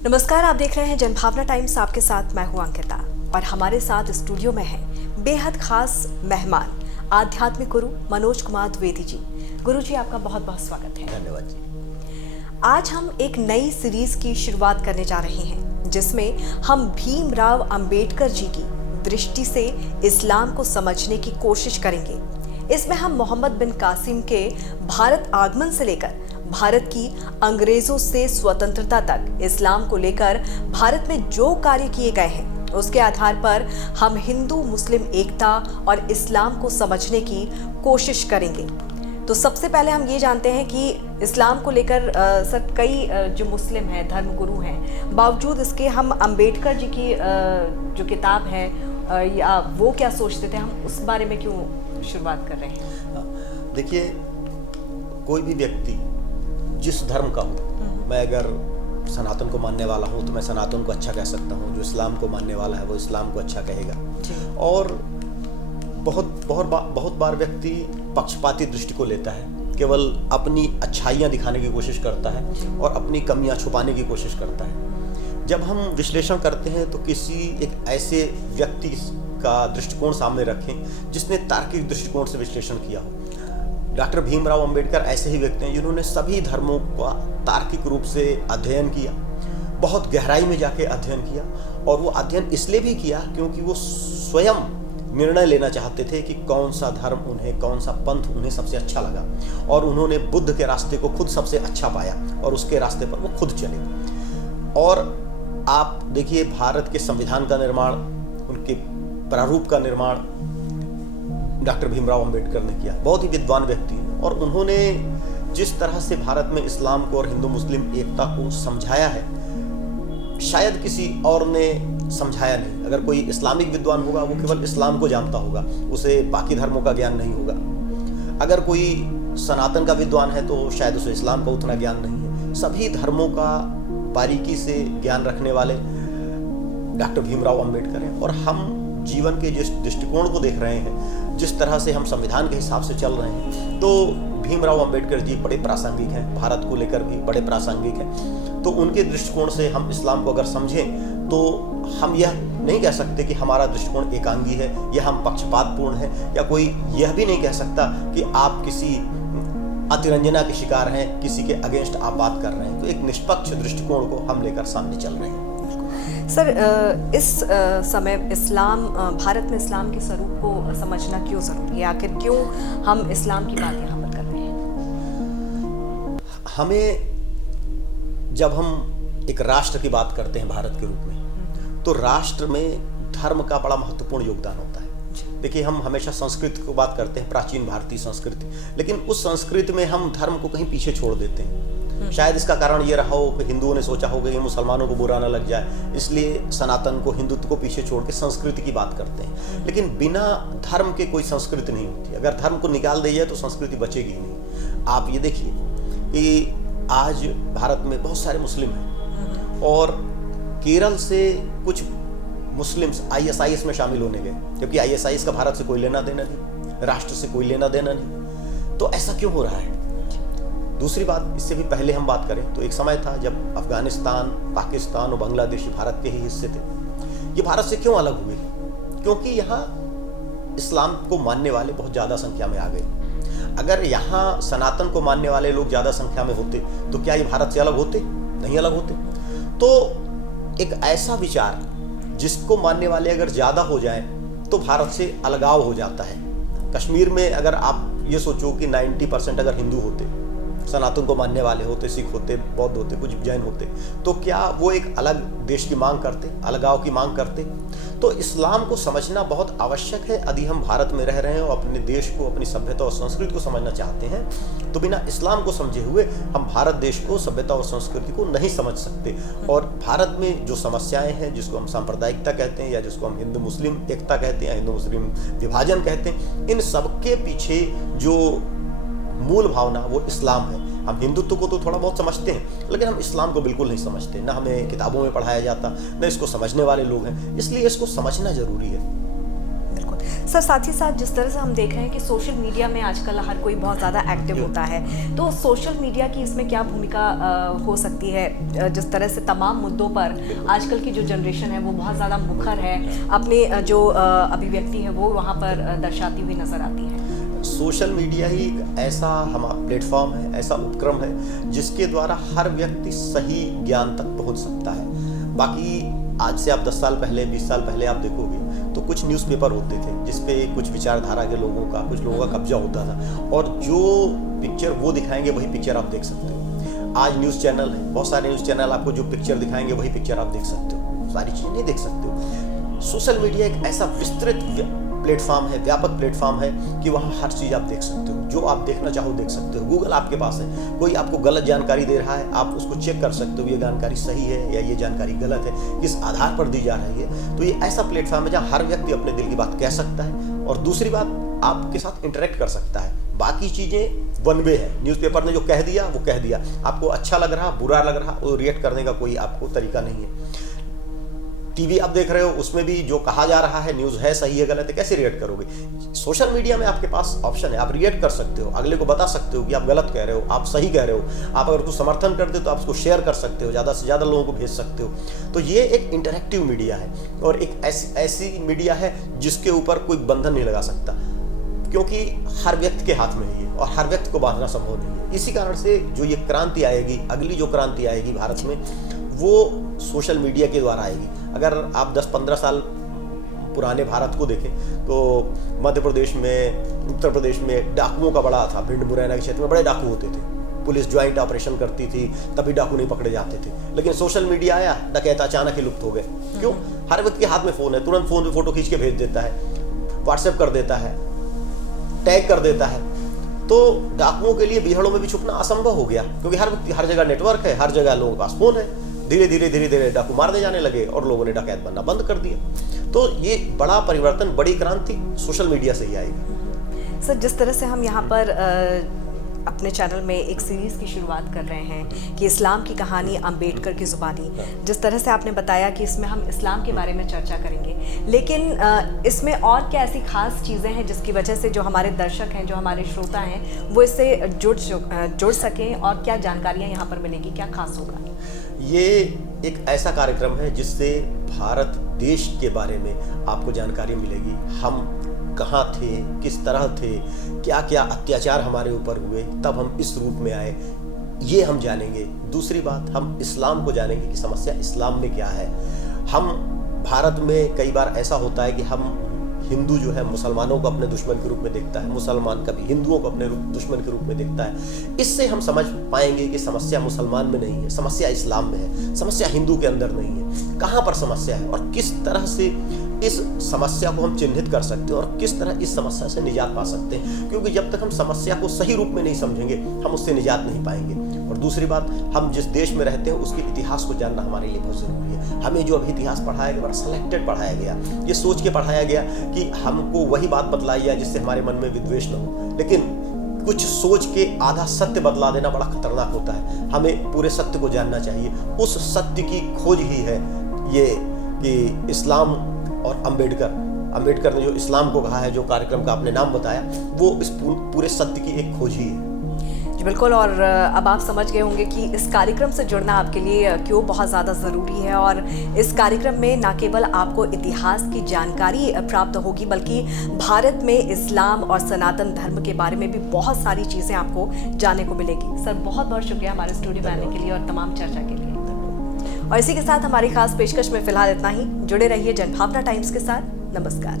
नमस्कार, आप देख रहे हैं जनभावना टाइम्स। आपके साथ मैं हूं अंकिता और हमारे साथ स्टूडियो में हैं बेहद खास मेहमान आध्यात्मिक गुरु मनोज कुमार द्विवेदी जी। गुरु जी, आपका बहुत बहुत स्वागत है। धन्यवाद जी। आज हम एक नई सीरीज की शुरुआत करने जा रहे हैं जिसमें हम भीमराव अंबेडकर जी की दृष्टि से इस्लाम को समझने की कोशिश करेंगे। इसमें हम मोहम्मद बिन कासिम के भारत आगमन से लेकर भारत की अंग्रेजों से स्वतंत्रता तक इस्लाम को लेकर भारत में जो कार्य किए गए हैं उसके आधार पर हम हिंदू मुस्लिम एकता और इस्लाम को समझने की कोशिश करेंगे। तो सबसे पहले हम ये जानते हैं कि इस्लाम को लेकर सर कई जो मुस्लिम हैं, धर्मगुरु हैं, बावजूद इसके हम अंबेडकर जी की जो किताब है या वो क्या सोचते थे, हम उस बारे में क्यों शुरुआत कर रहे हैं? देखिए, कोई भी व्यक्ति जिस धर्म का हो, मैं अगर सनातन को मानने वाला हूँ तो मैं सनातन को अच्छा कह सकता हूँ, जो इस्लाम को मानने वाला है वो इस्लाम को अच्छा कहेगा। और बहुत बार व्यक्ति पक्षपाती दृष्टि को लेता है, केवल अपनी अच्छाइयाँ दिखाने की कोशिश करता है और अपनी कमियाँ छुपाने की कोशिश करता है। जब हम विश्लेषण करते हैं तो किसी एक ऐसे व्यक्ति का दृष्टिकोण सामने रखें जिसने तार्किक दृष्टिकोण से विश्लेषण किया हो। डॉक्टर भीमराव अंबेडकर ऐसे ही व्यक्ति हैं जिन्होंने सभी धर्मों का तार्किक रूप से अध्ययन किया, बहुत गहराई में जाके अध्ययन किया। और वो अध्ययन इसलिए भी किया क्योंकि वो स्वयं निर्णय लेना चाहते थे कि कौन सा धर्म उन्हें, कौन सा पंथ उन्हें सबसे अच्छा लगा। और उन्होंने बुद्ध के रास्ते को खुद सबसे अच्छा पाया और उसके रास्ते पर वो खुद चले। और आप देखिए, भारत के संविधान का निर्माण, उनके प्रारूप का निर्माण डॉक्टर भीमराव अंबेडकर ने किया। बहुत ही विद्वान व्यक्ति हैं और उन्होंने जिस तरह से भारत में इस्लाम को और हिंदू मुस्लिम एकता को समझाया है, शायद किसी और ने समझाया नहीं। अगर कोई इस्लामिक विद्वान होगा वो केवल इस्लाम को जानता होगा, उसे बाकी धर्मों का ज्ञान नहीं होगा। अगर कोई सनातन का विद्वान है तो शायद उसे इस्लाम का उतना ज्ञान नहीं है। सभी धर्मों का बारीकी से ज्ञान रखने वाले डॉक्टर भीमराव अंबेडकर हैं। और हम जीवन के जिस दृष्टिकोण को देख रहे हैं, जिस तरह से हम संविधान के हिसाब से चल रहे हैं, तो भीमराव अंबेडकर जी बड़े प्रासंगिक हैं, भारत को लेकर भी बड़े प्रासंगिक हैं। तो उनके दृष्टिकोण से हम इस्लाम को अगर समझें तो हम यह नहीं कह सकते कि हमारा दृष्टिकोण एकांगी है या हम पक्षपातपूर्ण हैं, या कोई यह भी नहीं कह सकता कि आप किसी अतिरंजना के शिकार हैं, किसी के अगेंस्ट आप बात कर रहे हैं। तो एक निष्पक्ष दृष्टिकोण को हम लेकर सामने चल रहे हैं। सर, इस समय इस्लाम, भारत में इस्लाम के स्वरूप को समझना क्यों जरूरी है? आखिर क्यों हम इस्लाम की बात यहाँ पर कर रहे हैं? हमें जब हम एक राष्ट्र की बात करते हैं भारत के रूप में, तो राष्ट्र में धर्म का बड़ा महत्वपूर्ण योगदान होता है। देखिए, हम हमेशा संस्कृति की बात करते हैं, प्राचीन भारतीय संस्कृति, लेकिन उस संस्कृति में हम धर्म को कहीं पीछे छोड़ देते हैं। शायद इसका कारण ये रहा हो कि हिंदुओं ने सोचा होगा कि मुसलमानों को बुरा ना लग जाए, इसलिए सनातन को, हिंदुत्व को पीछे छोड़ के संस्कृति की बात करते हैं। लेकिन बिना धर्म के कोई संस्कृति नहीं होती। अगर धर्म को निकाल दिया जाए तो संस्कृति बचेगी ही नहीं। आप ये देखिए कि आज भारत में बहुत सारे मुस्लिम हैं और केरल से कुछ मुस्लिम्स ISIS में शामिल होने गए, जबकि ISIS का भारत से कोई लेना देना नहीं, राष्ट्र से कोई लेना देना नहीं। तो ऐसा क्यों हो रहा है? दूसरी बात, इससे भी पहले हम बात करें तो एक समय था जब अफगानिस्तान, पाकिस्तान और बांग्लादेश भारत के ही हिस्से थे। ये भारत से क्यों अलग हुए? क्योंकि यहाँ इस्लाम को मानने वाले बहुत ज़्यादा संख्या में आ गए। अगर यहाँ सनातन को मानने वाले लोग ज़्यादा संख्या में होते तो क्या ये भारत से अलग होते? नहीं अलग होते। तो एक ऐसा विचार जिसको मानने वाले अगर ज़्यादा हो जाए तो भारत से अलगाव हो जाता है। कश्मीर में अगर आप ये सोचो कि 90% अगर हिंदू होते, सनातन को मानने वाले होते, सिख होते, बौद्ध होते, कुछ जैन होते, तो क्या वो एक अलग देश की मांग करते, अलगाव की मांग करते? तो इस्लाम को समझना बहुत आवश्यक है। यदि हम भारत में रह रहे हैं और अपने देश को, अपनी सभ्यता और संस्कृति को समझना चाहते हैं तो बिना इस्लाम को समझे हुए हम भारत देश को, सभ्यता और संस्कृति को नहीं समझ सकते। और भारत में जो समस्याएं हैं, जिसको हम सांप्रदायिकता कहते हैं या जिसको हम हिंदू मुस्लिम एकता कहते हैं, हिंदू मुस्लिम विभाजन कहते हैं, इन सबके पीछे जो मूल भावना वो इस्लाम है। हम हिंदुत्व को तो थोड़ा बहुत समझते हैं, लेकिन हम इस्लाम को बिल्कुल नहीं समझते। ना हमें किताबों में पढ़ाया जाता, ना इसको समझने वाले लोग हैं। इसलिए इसको समझना जरूरी है। बिल्कुल सर साथ ही साथ जिस तरह से हम देख रहे हैं कि सोशल मीडिया में आजकल हर कोई बहुत ज़्यादा एक्टिव होता है, तो सोशल मीडिया की इसमें क्या भूमिका हो सकती है? जिस तरह से तमाम मुद्दों पर आजकल की जो जनरेशन है वो बहुत ज़्यादा मुखर है, अपने जो अभिव्यक्ति है वो वहाँ पर दर्शाती हुई नजर आती है। सोशल मीडिया ही एक ऐसा हमारा प्लेटफॉर्म है, ऐसा उपक्रम है जिसके द्वारा हर व्यक्ति सही ज्ञान तक पहुंच सकता है। बाकी आज से आप 10 साल पहले, 20 साल पहले आप देखोगे तो कुछ न्यूज़पेपर होते थे जिसपे कुछ विचारधारा के लोगों का, कुछ लोगों का कब्जा होता था, और जो पिक्चर वो दिखाएंगे वही पिक्चर आप देख सकते हो। आज न्यूज़ चैनल है, बहुत सारे न्यूज़ चैनल आपको जो पिक्चर दिखाएंगे वही पिक्चर आप देख सकते हो, सारी चीज़ें नहीं देख सकते हो। सोशल मीडिया एक ऐसा विस्तृत प्लेटफॉर्म है, व्यापक प्लेटफॉर्म है कि वहाँ हर चीज़ आप देख सकते हो, जो आप देखना चाहो देख सकते हो। गूगल आपके पास है, कोई आपको गलत जानकारी दे रहा है, आप उसको चेक कर सकते हो ये जानकारी सही है या ये जानकारी गलत है, किस आधार पर दी जा रही है। तो ये ऐसा प्लेटफॉर्म है जहाँ हर व्यक्ति अपने दिल की बात कह सकता है, और दूसरी बात आपके साथ इंटरेक्ट कर सकता है। बाकी चीज़ें वन वे है, न्यूज़पेपर ने जो कह दिया वो कह दिया, आपको अच्छा लग रहा, बुरा लग रहा, वो रिएक्ट करने का कोई आपको तरीका नहीं है। टीवी आप देख रहे हो, उसमें भी जो कहा जा रहा है, न्यूज़ है, सही है, गलत है, कैसे रिएक्ट करोगे? सोशल मीडिया में आपके पास ऑप्शन है, आप रिएक्ट कर सकते हो, अगले को बता सकते हो कि आप गलत कह रहे हो, आप सही कह रहे हो। आप अगर कुछ समर्थन करते हो तो आप उसको शेयर कर सकते हो, ज़्यादा से ज़्यादा लोगों को भेज सकते हो। तो ये एक इंटरेक्टिव मीडिया है, और एक ऐसी मीडिया है जिसके ऊपर कोई बंधन नहीं लगा सकता, क्योंकि हर व्यक्ति के हाथ में है ये, और हर व्यक्ति को बांधना संभव नहीं है। इसी कारण से जो ये क्रांति आएगी, अगली जो क्रांति आएगी भारत में, वो सोशल मीडिया के द्वारा आएगी। अगर आप 10-15 साल पुराने भारत को देखें तो मध्य प्रदेश में, उत्तर प्रदेश में डाकुओं का बड़ा था, भिंड मुरैना के क्षेत्र में बड़े डाकू होते थे, पुलिस ज्वाइंट ऑपरेशन करती थी, तभी डाकू नहीं पकड़े जाते थे। लेकिन सोशल मीडिया आया, डकैत अचानक ही लुप्त हो गए। क्यों? हर व्यक्ति के हाथ में फ़ोन है, तुरंत फ़ोन पे फोटो खींच के भेज देता है, व्हाट्सएप कर देता है, टैग कर देता है। तो डाकुओं के लिए बीहड़ों में भी छुपना असंभव हो गया, क्योंकि हर व्यक्ति, हर जगह नेटवर्क है, हर जगह लोगों के पास फ़ोन है। धीरे धीरे डाकू मारने जाने लगे और लोगों ने डकैत बनना बंद कर दिया। तो ये बड़ा परिवर्तन, बड़ी क्रांति सोशल मीडिया से ही आएगी। सर जिस तरह से हम यहाँ पर अपने चैनल में एक सीरीज़ की शुरुआत कर रहे हैं कि इस्लाम की कहानी अम्बेडकर की ज़ुबानी, जिस तरह से आपने बताया कि इसमें हम इस्लाम के बारे में चर्चा करेंगे, लेकिन इसमें और क्या ऐसी खास चीज़ें हैं जिसकी वजह से जो हमारे दर्शक हैं, जो हमारे श्रोता हैं, वो इससे जुड़ सकें, और क्या जानकारियाँ यहाँ पर मिलेंगी, क्या खास होगा? ये एक ऐसा कार्यक्रम है जिससे भारत देश के बारे में आपको जानकारी मिलेगी। हम कहाँ थे, किस तरह थे, क्या क्या अत्याचार हमारे ऊपर हुए, तब हम इस रूप में आए, ये हम जानेंगे। दूसरी बात, हम इस्लाम को जानेंगे कि समस्या इस्लाम में क्या है। हम भारत में कई बार ऐसा होता है कि हम हिंदू जो है मुसलमानों को अपने दुश्मन के रूप में देखता है, मुसलमान कभी हिंदुओं को अपने दुश्मन के रूप में देखता है। इससे हम समझ पाएंगे कि समस्या मुसलमान में नहीं है, समस्या इस्लाम में है, समस्या हिंदू के अंदर नहीं है। कहाँ पर समस्या है और किस तरह से इस समस्या को हम चिन्हित कर सकते हैं और किस तरह इस समस्या से निजात पा सकते हैं, क्योंकि जब तक हम समस्या को सही रूप में नहीं समझेंगे हम उससे निजात नहीं पाएंगे। और दूसरी बात, हम जिस देश में रहते हैं उसके इतिहास को जानना हमारे लिए बहुत ज़रूरी है। हमें जो अभी इतिहास पढ़ाया गया, बड़ा सिलेक्टेड पढ़ाया गया, ये सोच के पढ़ाया गया कि हमको वही बात बतलाई जाए जिससे हमारे मन में विद्वेष न हो, लेकिन कुछ सोच के आधा सत्य बदला देना बड़ा खतरनाक होता है। हमें पूरे सत्य को जानना चाहिए। उस सत्य की खोज ही है ये कि इस्लाम और अम्बेडकर ने जो इस्लाम को कहा है, जो कार्यक्रम का आपने नाम बताया, वो इस पूरे सत्य की एक खोज ही है। जी बिल्कुल, और अब आप समझ गए होंगे कि इस कार्यक्रम से जुड़ना आपके लिए क्यों बहुत ज़्यादा ज़रूरी है। और इस कार्यक्रम में न केवल आपको इतिहास की जानकारी प्राप्त होगी, बल्कि भारत में इस्लाम और सनातन धर्म के बारे में भी बहुत सारी चीज़ें आपको जानने को मिलेगी। सर बहुत बहुत शुक्रिया हमारे स्टूडियो में आने के लिए और तमाम चर्चा के लिए। और इसी के साथ हमारी खास पेशकश में फिलहाल इतना ही। जुड़े रहिए जनभावना टाइम्स के साथ। नमस्कार।